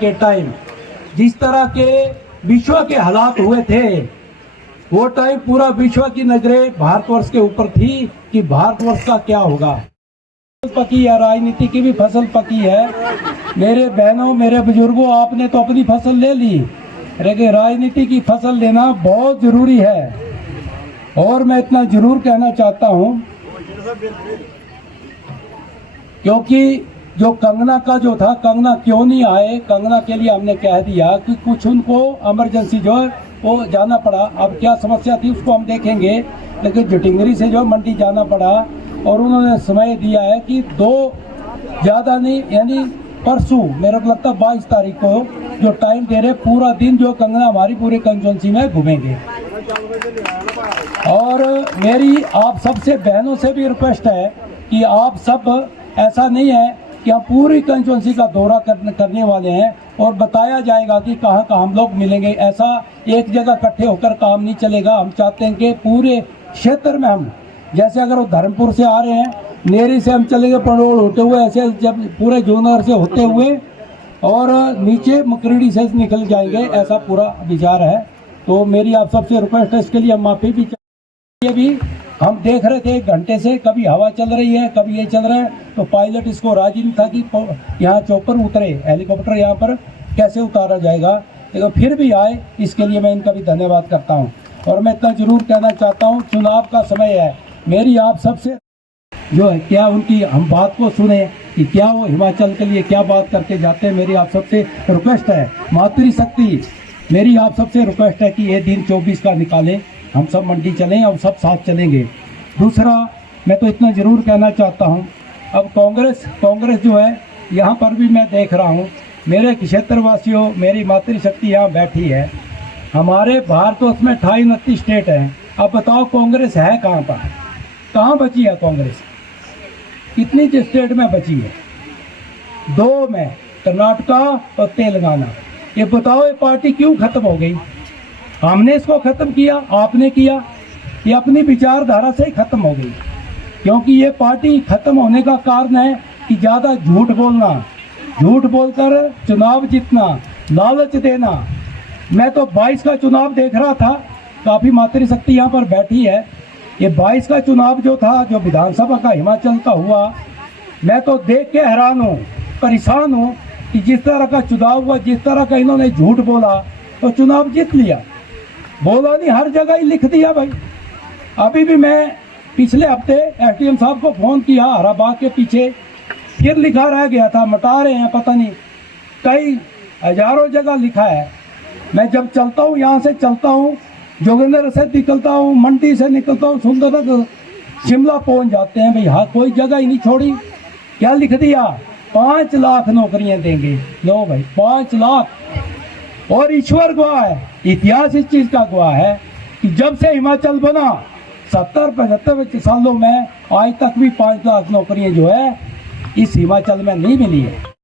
के टाइम जिस तरह के विश्व के हालात हुए थे, वो टाइम पूरा विश्व की नजरें भारतवर्ष के ऊपर थी कि भारतवर्ष का क्या होगा। पकी है, राजनीति की भी फसल पकी है। मेरे बहनों, मेरे बुजुर्गों, आपने तो अपनी फसल ले ली, लेकिन राजनीति की फसल लेना बहुत जरूरी है। और मैं इतना जरूर कहना चाहता हूं, क्योंकि जो कंगना का जो था, कंगना क्यों नहीं आए, कंगना के लिए हमने कह दिया कि कुछ उनको इमरजेंसी जो है वो जाना पड़ा। अब क्या समस्या थी उसको हम देखेंगे, लेकिन जटिंगरी से जो मंडी जाना पड़ा और उन्होंने समय दिया है कि 2 ज़्यादा नहीं, यानी परसों मेरे को लगता है 22 तारीख को जो टाइम दे रहे, पूरा दिन जो कंगना हमारी पूरे कंस्टिट्यूंसी में घूमेंगे। और मेरी आप सबसे बहनों से भी रिक्वेस्ट है कि आप सब, ऐसा नहीं है कि हम पूरी कंस्टिट्यूंसी का दौरा करने वाले हैं और बताया जाएगा कि कहाँ कहाँ हम लोग मिलेंगे। ऐसा एक जगह इकट्ठे होकर काम नहीं चलेगा। हम चाहते हैं कि पूरे क्षेत्र में हम, जैसे अगर वो धर्मपुर से आ रहे हैं, नेरी से हम चलेंगे पड़ोल होते हुए, ऐसे जब पूरे जूनगर से होते हुए और नीचे मकरीडी से निकल जाएंगे, ऐसा पूरा विचार है। तो मेरी आप सबसे रिक्वेस्ट है, इसके लिए हम माफ़ी भी चाहिए। भी हम देख रहे थे 1 घंटे से, कभी हवा चल रही है, कभी ये चल रहा है, तो पायलट इसको राजी नहीं था कि यहाँ चौपर उतरे, हेलीकॉप्टर यहाँ पर कैसे उतारा जाएगा, लेकिन तो फिर भी आए। इसके लिए मैं इनका भी धन्यवाद करता हूँ। और मैं इतना जरूर कहना चाहता हूँ, चुनाव का समय है, मेरी आप सबसे जो है क्या उनकी हम बात को सुने कि क्या वो हिमाचल के लिए क्या बात करके जाते हैं। मेरी आप सबसे रिक्वेस्ट है, मातृशक्ति, मेरी आप सबसे रिक्वेस्ट है कि ये दिन 24 का निकालें, हम सब मंडी चलें और सब साथ चलेंगे। दूसरा, मैं तो इतना जरूर कहना चाहता हूँ, अब कांग्रेस जो है यहाँ पर भी मैं देख रहा हूँ, मेरे क्षेत्रवासियों, मेरी मातृशक्ति यहाँ बैठी है। हमारे भारतवर्ष में 28-29 स्टेट हैं। अब बताओ कांग्रेस है कहाँ पर, कहाँ बची है कांग्रेस? कितनी स्टेट में बची है? 2 में, कर्नाटका और तेलंगाना। ये बताओ ये पार्टी क्यों खत्म हो गई? हमने इसको खत्म किया, आपने किया, ये अपनी विचारधारा से ही खत्म हो गई। क्योंकि ये पार्टी खत्म होने का कारण है कि ज़्यादा झूठ बोलना, झूठ बोलकर चुनाव जीतना, लालच देना। मैं तो 22 का चुनाव देख रहा था, काफ़ी मातृशक्ति यहाँ पर बैठी है। ये 22 का चुनाव जो था, जो विधानसभा का हिमाचल का हुआ, मैं तो देख के हैरान हूँ, परेशान हूँ कि जिस तरह का चुनाव हुआ, जिस तरह का इन्होंने झूठ बोला तो चुनाव जीत लिया। बोला नहीं, हर जगह ही लिख दिया भाई। अभी भी मैं पिछले हफ्ते एसडीएम साहब को फ़ोन किया, हराबाग के पीछे फिर लिखा रह गया था, मटा रहे हैं पता नहीं, कई हजारों जगह लिखा है। मैं जब चलता हूँ, यहाँ से चलता हूँ, जोगिंदर से निकलता हूँ, मंडी से निकलता हूँ, सुंदर तक शिमला पहुँच जाते हैं भाई। हाँ, कोई जगह ही नहीं छोड़ी। क्या लिख दिया? 5 लाख नौकरियाँ देंगे। लो भाई, 5 लाख। और ईश्वर गवाह है, इतिहास इस चीज़ का गवाह है कि जब से हिमाचल बना 70-75 सालों में आज तक भी 5 लाख नौकरियाँ जो है इस हिमाचल में नहीं मिली है।